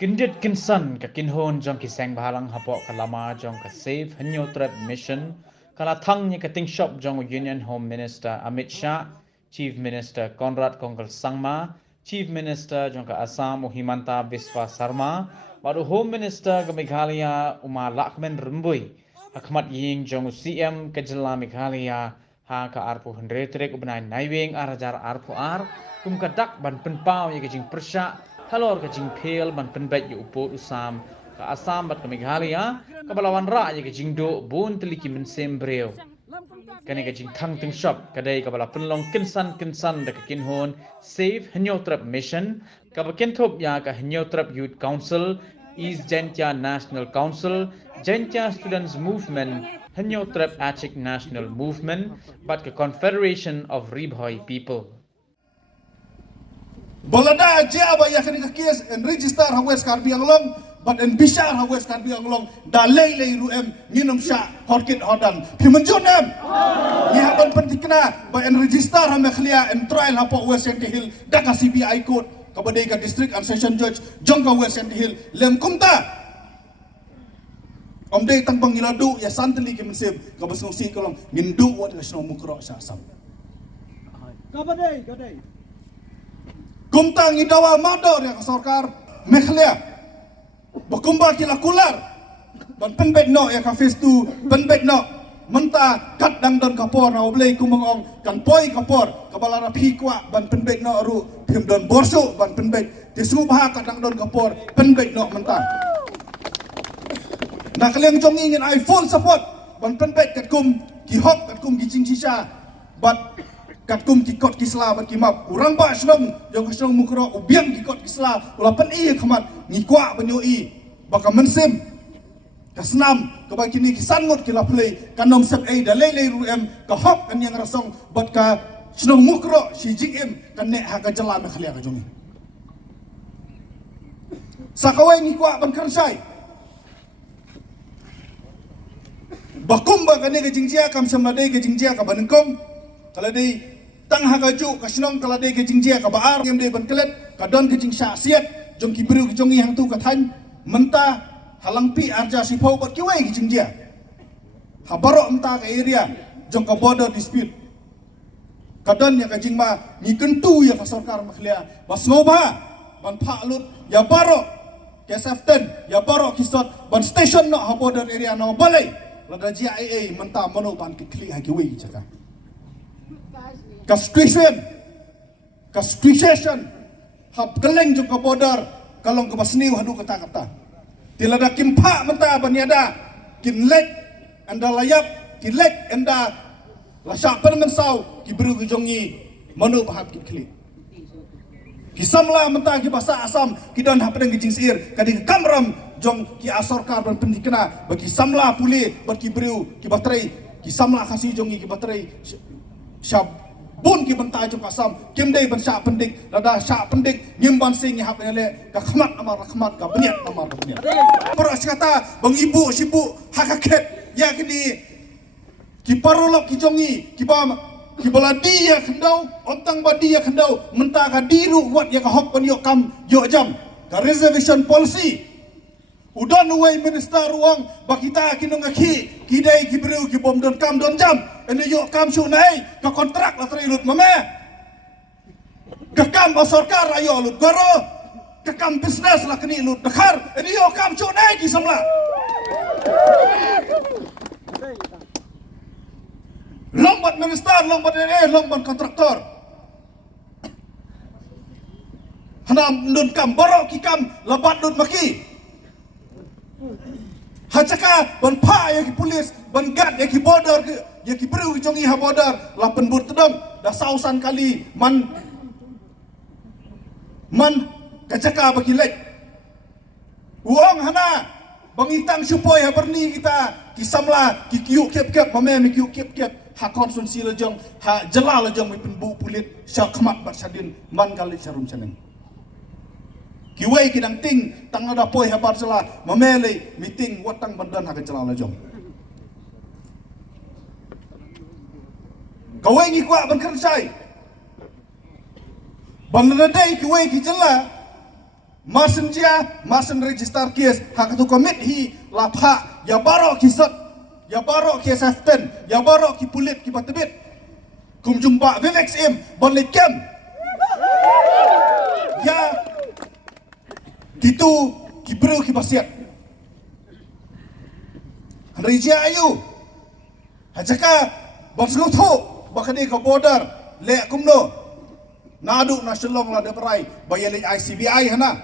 Kindit kinsan ka kinhon jong kiseng bahalang hapok kalama jong ka save hanyo trip mission kala thang ni ka ting shop jong Union Home Minister Amit Shah, Chief Minister Conrad Kongkal Sangma, Chief Minister jong ka Assam Himanta Biswa Sarma, baru Home Minister ka Meghalaya Uma Lakmen Rumbui, Ahmad Ying jong CM ka Jilla Meghalaya ha ka arpu hendretrek ubnai naiwing arajar arpu ar kum ka dak ban penpau ye ka jing persya halor ka jing phel ban penbet yu upot usam ka Assam bat ka Meghalaya ka balawan ra ye ka jing do bun teliki men sembreu kani ka jing thang ting shop kadai ka bala penlong kinsan da ka kinhon save hanyotrap mission ka ba kentop ya ka hanyotrap youth council East Jentia National Council, Jentia Students Movement, Hanyotrap Achik National Movement, but the Confederation of Ribhoi People. Balada aja ba ya kani kakis en register ha West Karbi Anglong but en bishar ha West Karbi Anglong da lei ruem nginum sha horkit hodan pimenjonem ya ban pentikna ba en register ha mekhlia en trial ha po West Hill da ka CBI court kabadai ka district and session judge jongka West Hill lem kumta omdei tang pangiladu ya santeli ke mensib ka basong si kolong ngindu wat ka sno mukro sa sam kabadai kumtang idawa mador ya sarkar mekhlia bakumba kila kular ban penbet no ya ka face tu penbet no menta kat dang don kapor na oblei kumang ong kan poi kapor kabalara phikwa ban penbet no ru phim don borso ban penbet tisu bah kat dang don kapor penbet no menta nak leng jong ingin iPhone support ban penbet kat kum ki hok kat kum ki jing shisha bat kat kum ki kot kisla bat ki map urang ba shlom jong shlom mukro ubiang ki kot kisla ulapan i khamat ngikwa banyo i baka mensim kasnam ka kini kisangot kila play kanom sep ai da lele ruem ka hok kan yang rasong bat ka shlom mukro si jim kan ne ha ka jala me khlia ka jongi sakawai ngikwa ban karsai bakum ba kan ne ka jingjia kam samadai ka jingjia ka banengkong kala dei tang hakaju kasnong kala dei ke jingjia ka baar ngem dei ban kelet ka don ke jing sha siat jong ki bru ke jongi hang tu ka than menta halang pi arja si phau bat ki wei ke jingjia ha baro menta ka area jong ka border dispute ka don ya ka jing ma ni kentu ya ka sarkar makhlia bas ngoba ban pha lut ya baro ke saften ya baro kisot ban station no ha border area no balai lada GIA menta mono ban ki kli ha ki wei jaka castration hab keleng jong ka border kalong ka basniw hadu kata tilada kimpa menta baniada kinlek anda layap kilek anda lasa permensau kibru jongi manu bahap kikli kisamla menta ki bahasa Asam kidan hapdeng jing sir kadi kamram jong ki asorka ban pendikna bagi samla puli bagi bru ki batrai ki samla khasi jongi ki batrai syab bun ki bentai jong Asam kim dei ban sya pendik lada sya pendik nyimban sing hap ele ka khmat amar khmat ka beniat amar beniat peras kata bang ibu sibu hakaket ya kini ki parolok ki jongi ki ba ki bala dia kendau ontang ba dia kendau menta ka diru wat ya ka hok ban yo kam yo jam ka reservation policy udan uai minister ruang bakita kinong aki kidai kibru ki bom don kam don jam ene yo kam su nai ka kontrak la trilut mame ka kam ba sarkar ayo lut goro ka kam business la kini lut dakhar ene yo kam su nai ki samla lombat minister lombat ene lombat kontraktor hanam don kam baro ki kam labat dut maki hacaka ban pa ya ki polis ban gad ya ki border ya ki bru ki jongi ha border lapen but tedom da sausan kali man kacaka bagi lek uang hana bangitang supaya berni kita kisamla ki kiu kep mame mi kiu kep ha konsumsi lejong ha jela lejong mi penbu pulit syakmat bat sadin man kali sarum seneng kiwai kidang ting tang ada poi habar celah memele meeting watang bandan hakan celah lajong kawai ngi kwa ban kersai ban redai kiwai ki celah masen dia, masen register kes, hak tu komit hi lapha, ya baro kisat, ya baro ki SFTN, ya baro ki pulit ki batibit. Kum jumpa Vivek SIM, bon lekem. Ya, gitu ki bro ki basiat. Rejia ayu, hajaka basgutu, bakadi ke border, lek kumno. Nadu nasional la deperai bayalik ICBI hana.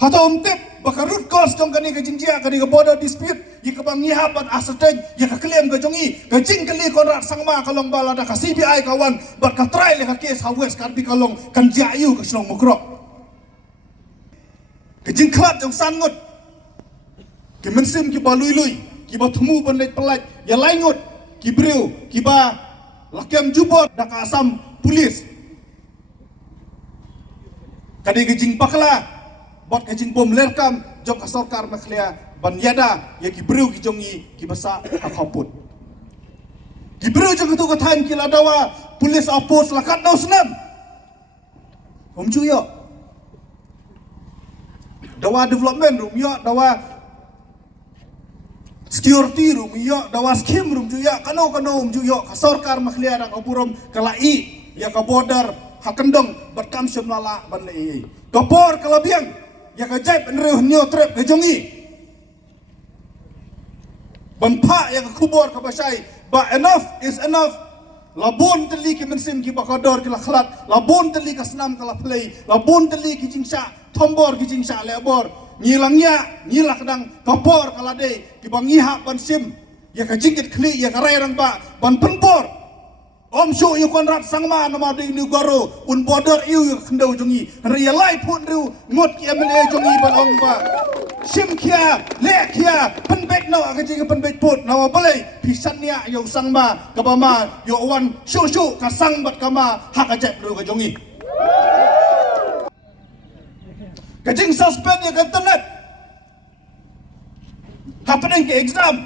Hato umtip baka root cause jong kani ke jinjia kani ke border dispute ye ke bangi habat asateng ye ke claim ke jongi ke jing kali konrat sangma kalong bala da ka CBI kawan bat ka try le ka case hawes karbi kalong kan jayu ke slong mukro. Ke jing klat jong sangut ki mensim ki balui-lui ki bathumu banlek pelat ya laingut ki breu ki ba lakem jubot da ka asam pulis kadi gejing pakla bot gejing bom lerkam jong ka sarkar makhlia ban yada ya ki breu ki jongi ki basa akaput ki breu jong tu ka than ki ladawa pulis apos lakat dau senam homjuyo dawa development rum yo dawa security rum yo dawa scheme rum juya kano rum juyo ka sarkar makhlia dang apurom kalai ya ka border hakendong berkam semlala ban le kapor kalabiang ya ka jaip nreu nyo trep ke jongi banpa ya ka kubor ka basai ba enough is enough labon teli ki mensim ki bakador ki lakhlat labon teli ka snam ka play labon teli ki jingsha thombor ki jingsha lebor ngilangnya ngilak dang kapor kalade ki bangiha ban sim ya ka jingit kli ya ka rairang ba ban penpor Om Syu yu konrat sangma nama di negara un border yu kendau jongi realai pun riu ngot ki MLA jongi ban ong ba sim kia le kia penbek no ka jing penbek put nawa balai pisan nia yu sangma ka bama yu wan syu ka sang bat kama hak ajak riu ka jongi ka jing suspend ya internet happening ke exam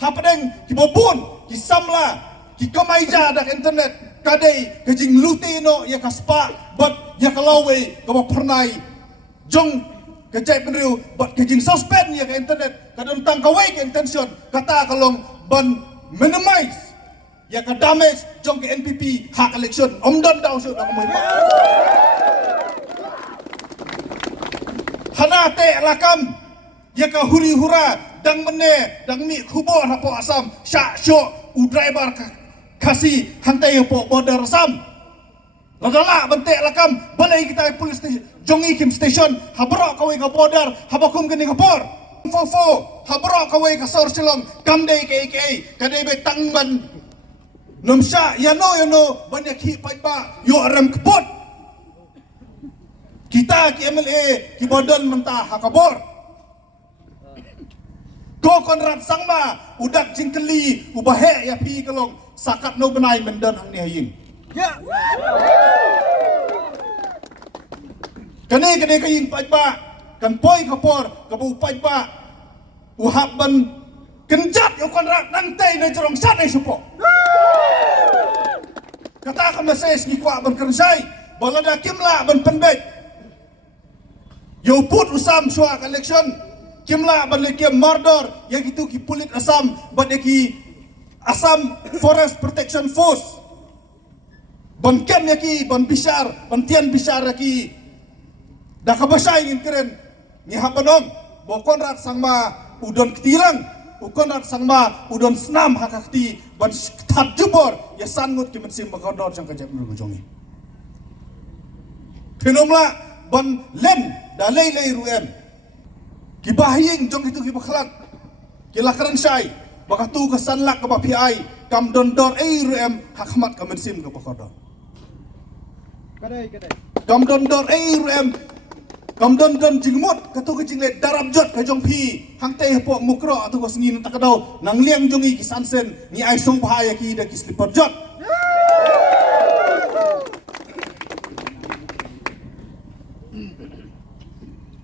happening ki bobun ki samla ki kamaija dak internet kadai kejing lutino ya kaspa but ya kalawe ka pernai jong kejai penriu but kejing suspend ya ka internet kadon tang kawai ke intention kata kalong ban minimize ya ka damage jong ke NPP hak election omdon daw syu dak mo hana te lakam ya ka huri hura dang mene dang mi khubor hapo asam sya syo u driver ka kasih hantai po border sam ladala bentek lakam balai kita police station jongi kim station habro kawai ka border habakum kini kapor fofo habro kawai ka sor silong kamdei ke kadai be tangban nomsha yano banyak hi paiba yo aram kepot kita ki MLA ki bodan mentah hakabor ko konrat sangma udak jingkeli ubahe ya pi kalong sakat no benai mendan hang ni hayin ya kane kayin paiba kan poi kapor kabu paiba uhab ban kenjat yo konrat nang tei na jerong sat ai supo kata ka message ni kwa ban kersai balada kimla ban penbek yo put usam shua election kimla ban lekem murder yang itu ki pulit asam ban ki Assam Forest Protection Force ban kem yaki ban bishar ban tian bishar yaki dah kabasai ingin keren ni hapanong bokon rat sangma udon ketirang ukon rat sangma udon senam hakakti ban tat jubor ya sangut ki mensim bakodor jang kajap mergojongi penomla ban lem dalai ruem ki bahing jong itu ki bakhalat ki lakaran syai bakatu kesanlak ke PI kam dondor ruem hakmat ka mensim ke bakodor kam dondor ruem kam dondon jingmut katu ke jingle darab jot ka jong pi hang teh po mukro atu ko sngin takadaw nang liang jongi ki sansen ni ai song bahaya ki da ki slipper jot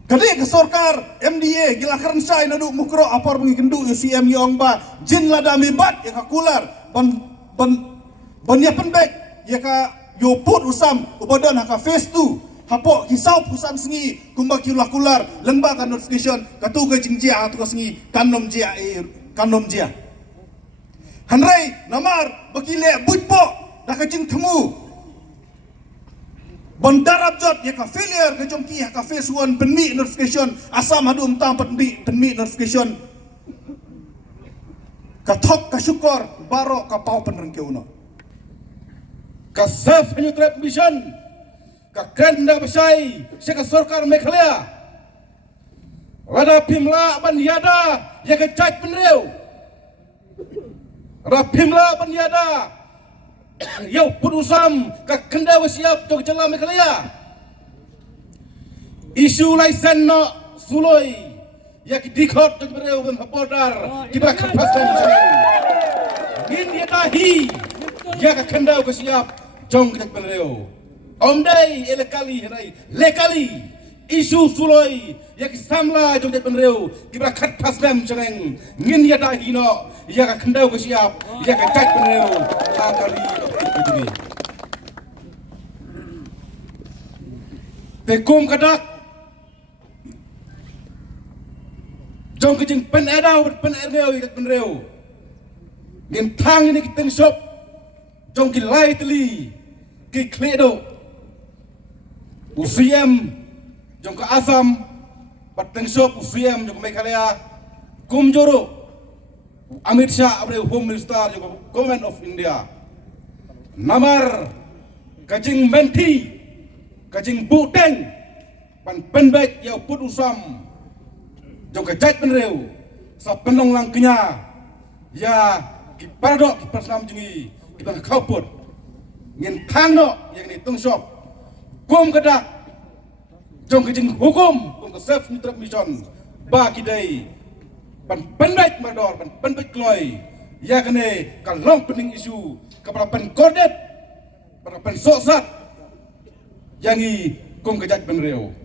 Kadi ke sorkar MDA gila kerensai nadu mukro apar mengikendu UCM yong ba jin lada mibat ya kakular ban ya penbek ya ka yo put usam ubadon haka phase 2 hapok kisau pusan sengi kumba kiulah kular lembaga notification katu ke jingjia atu sengi kanom jia hanrei namar bakile butpo dah kajing temu Bondarab jot ya ka failure ke jongki ya ka face one penmi notification asam hadu umtam penmi notification ka thok ka syukur baro ka pau penreng ke uno ka self new trap mission ka kenda besai se ka sarkar Meghalaya wada pimla ban yada ya ka chat penreu ra pimla ban yada Yau pudusam ka kenda wasiap jog jala Meghalaya isu laisen no suloi ya ki dikot jog bereu ben hapodar kita kapaskan gin dia tahi ya ka kenda wasiap jong jog bereu omdai elekali rai lekali isu suloi ya ki samla jog jog bereu kita kapaskan jeng ngin dia tahi no ya ka kenda wasiap ya ka jog bereu akali Tekum kadak jong kejing pen edau pen erdeu ikat penreu ngin thang ini kiteng shop jong ki lai teli ki kledo UCM jong ke Asam pateng shop UCM jong Meghalaya kum joro Amit Shah abre Home Minister jong Government of India namar kajing menti kajing buteng pan penbek yau put usam jong kajat penreu sa penong lang kenya ya ki paradok ki persam jungi ki bang kauput ngin thang no yang ni tung shop kum kadak jong kajing hukum kum ka self new trap mission ba ki dai pan penbek mador pan penbek kloi ya kene kalong pening isu kepada pen kordet pada pen sosat yang i kum kejat penreu